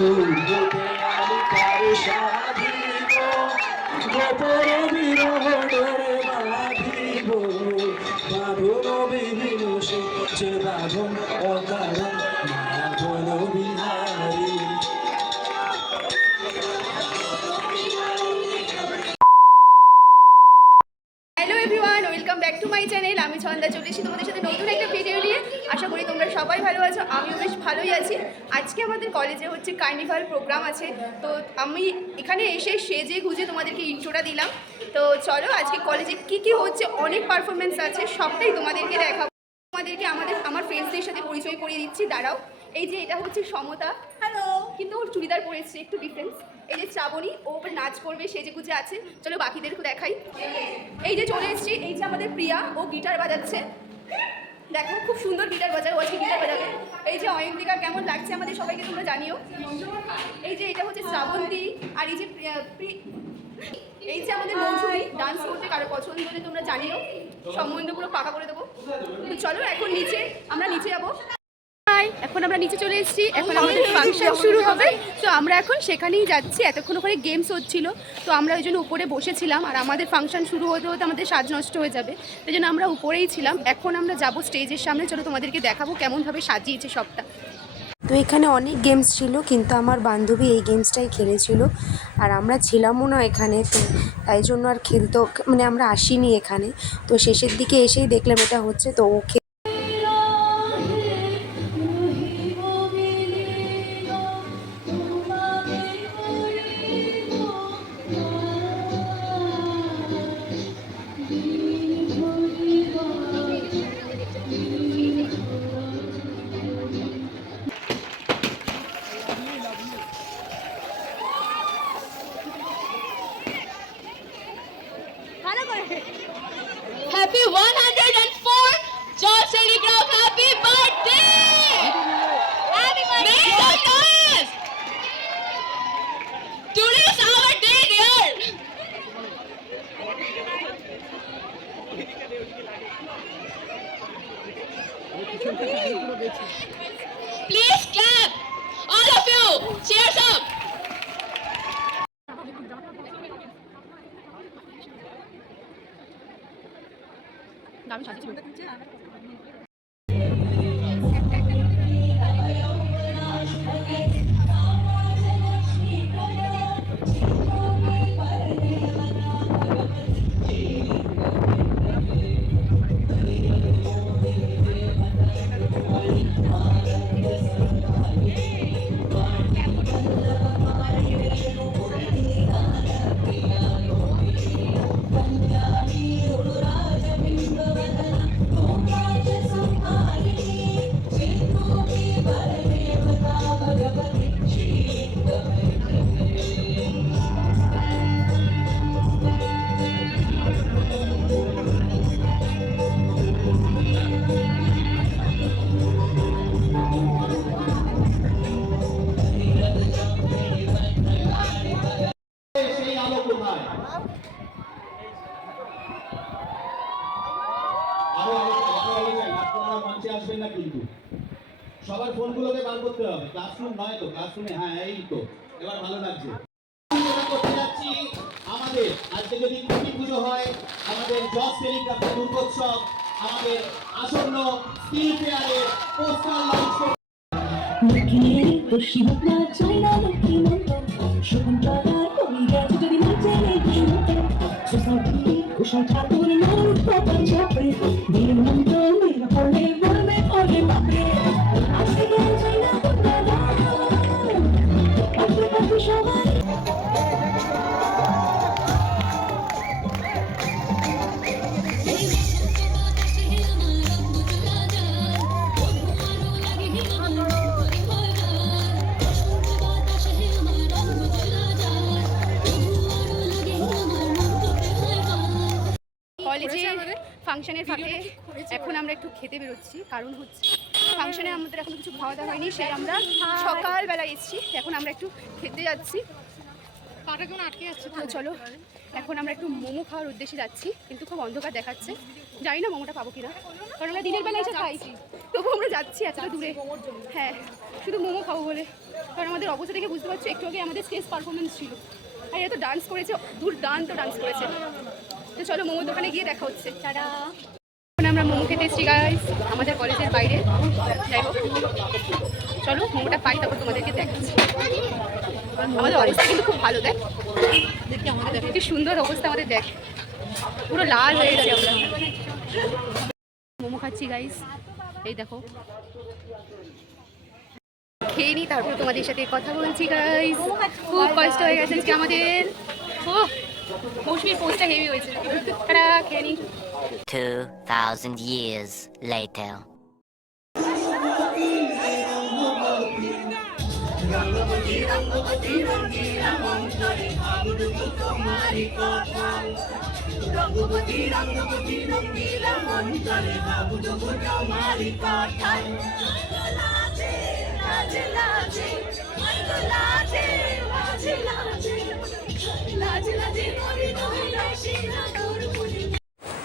তুলতে আমি কার সাধিব গোপর বিরহ ডোরে বাঁধিব বাঁধন বিহীন সে বাঁধন অকারণ বাঁধন Bihari. Hello everyone, welcome back to my channel. আমি ছন্দা চলে এসেছি তোমাদের সাথে নতুন একটা ভিডিও নিয়ে। আশা করি তোমরা সবাই ভালো আছো, আমিও বেশ ভালোই আছি। আজকে আমাদের কলেজে হচ্ছে কার্নিভাল প্রোগ্রাম আছে, তো আমি এখানে এসে সেজে গুজে তোমাদেরকে ইন্ট্রোটা দিলাম। তো চলো আজকে কলেজে কি হচ্ছে, অনেক পারফরমেন্স আছে, সবটাই তোমাদেরকে দেখাবো। তোমাদেরকে আমার ফ্রেন্ডসদের সাথে পরিচয় করিয়ে দিচ্ছি, দাঁড়াও। এই যে এটা হচ্ছে সমতা, হ্যালো, কিন্তু ওর চুড়িদার পরেছে, একটু ডিফারেন্স। এই যে শ্রাবণী, ও ওপর নাচ করবে, সেজে গুজে আছে। চলো বাকিদেরকে দেখাই। এই যে চলে এসেছি, এই যে আমাদের প্রিয়া, ও গিটার বাজাচ্ছে, দেখো খুব সুন্দর গিটার বাজায়, ও আজকে গিটার বাজাবে। এই যে অয়ন্তিকা, কেমন লাগছে আমাদের সবাইকে তোমরা জানিও। এই যে এটা হচ্ছে শ্রাবন্তী, আর এই যে এই যে আমাদের মৌসুমী, ডান্স করতে কারো পছন্দ হলে তোমরা জানিও, সম্বন্ধ পুরো পাকা করে দেবো। তো চলো এখন আমরা নিচে যাবো। এখন আমরা নিচে চলে এসেছি, এখন আমাদের ফাংশন শুরু হবে, তো আমরা এখন সেখানেই যাচ্ছি। এতক্ষণ ওখানে গেমস হচ্ছিল, তো আমরা ওই জন্য উপরে বসেছিলাম, আর আমাদের ফাংশন শুরু হতে হতে আমাদের সাজ নষ্ট হয়ে যাবে, ওই জন্য আমরা উপরেই ছিলাম। এখন আমরা যাব স্টেজের সামনে, চলো তোমাদেরকে দেখাবো কেমনভাবে সাজিয়েছে সবটা। তো এখানে অনেক গেমস ছিল, কিন্তু আমার বান্ধবী এই গেমসটাই খেলেছিল, আর আমরা ছিলামও না এখানে, তো তাই জন্য আর খেলতেও মানে আমরা আসিনি এখানে। তো শেষের দিকে এসেই দেখলাম এটা হচ্ছে, তো ও Happy 104 George Telegraph, happy birthday! Happy birthday! Make some noise! Today is our day, dear. Please clap, all of you. Cheers up. আমি সাজিয়েছি। আসবেন না কিন্তু সবার ফোনগুলোকে বার করতে হবে। ক্লাসরুম নয় তো, ক্লাসরুমে। হ্যাঁ, এই তো এবার ভালো লাগছে। করতে যাচ্ছি আমাদের আজকে যদি কুটি পুজো হয়, আমাদের জজ টেলিগ্রাফের দুর্গোৎসব, আমাদের আসন্ন স্কিল ফেয়ারের পোস্টার লঞ্চ কলেজে ফাংশনের ফাঁকে এখন আমরা একটু খেতে বেরোচ্ছি, কারণ হচ্ছে ফাংশনে আমাদের এখন কিছু খাওয়া দাওয়া হয়নি, সেই আমরা সকালবেলা এসেছি, এখন আমরা একটু খেতে যাচ্ছি। তো চলো এখন আমরা একটু মোমো খাওয়ার উদ্দেশ্যে যাচ্ছি, কিন্তু খুব অন্ধকার দেখাচ্ছে, জানি না মোমোটা পাবো কিনা, কারণ আমরা দিনের বেলা এসে খাই, তবু আমরা যাচ্ছি এতটা দূরে। হ্যাঁ, শুধু মোমো খাবো বলে, কারণ আমাদের অবস্থা দেখে বুঝতে পারছো একটু আগে আমাদের স্টেজ পারফরমেন্স ছিল, আর এত ডান্স করেছে, দুর্দান্ত ডান্স করেছে। তো চলো মোমোর দোকানে গিয়ে দেখা হচ্ছে। টাটা। এখন আমরা মোমো খেতে এসেছি গাইস, আমাদের কলেজের বাইরে। যাই হোক, চলো মোমোটা পাই তারপর তোমাদেরকে দেখাচ্ছি। আমাদের অবস্থা কিন্তু খুব ভালো, দেখ কি সুন্দর অবস্থা আমাদের, দেখ পুরো লাল হয়ে গেছে আমরা। মোমো খাচ্ছি গাইস, এই দেখো, খেয়ে নি তারপর তোমাদের সাথে কথা বলছি গাইস। খুব কষ্ট হয়ে গেছে আজকে আমাদের। ও মৌসুমীর পোস্টটা হেভি হয়েছে, তারা খেয়ে নি। 2,000 years later.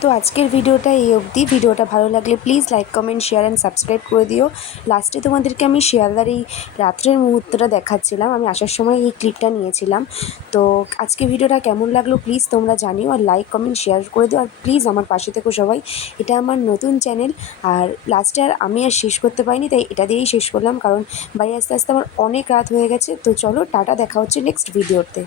তো আজকের ভিডিওটা এই অবধি। ভিডিওটা ভালো লাগলে please like comment share and subscribe করে দিও। লাস্টে তোমাদেরকে আমি শিয়ালদার এই রাত্রের মুহূর্তটা দেখাচ্ছিলাম, আমি আসার সময় এই ক্লিপটা নিয়েছিলাম। তো আজকে ভিডিওটা কেমন লাগলো প্লিজ তোমরা জানিও, আর লাইক কমেন্ট শেয়ার করে দিও, আর প্লিজ আমার পাশে থেকো সবাই। এটা আমার নতুন চ্যানেল, আর লাস্টে আমি আর শেষ করতে পারিনি, তাই এটা দিয়েই শেষ করলাম, কারণ বাড়ি আস্তে আস্তে আমার অনেক রাত হয়ে গেছে। তো চলো টাটা, দেখা হচ্ছে নেক্সট ভিডিওতে।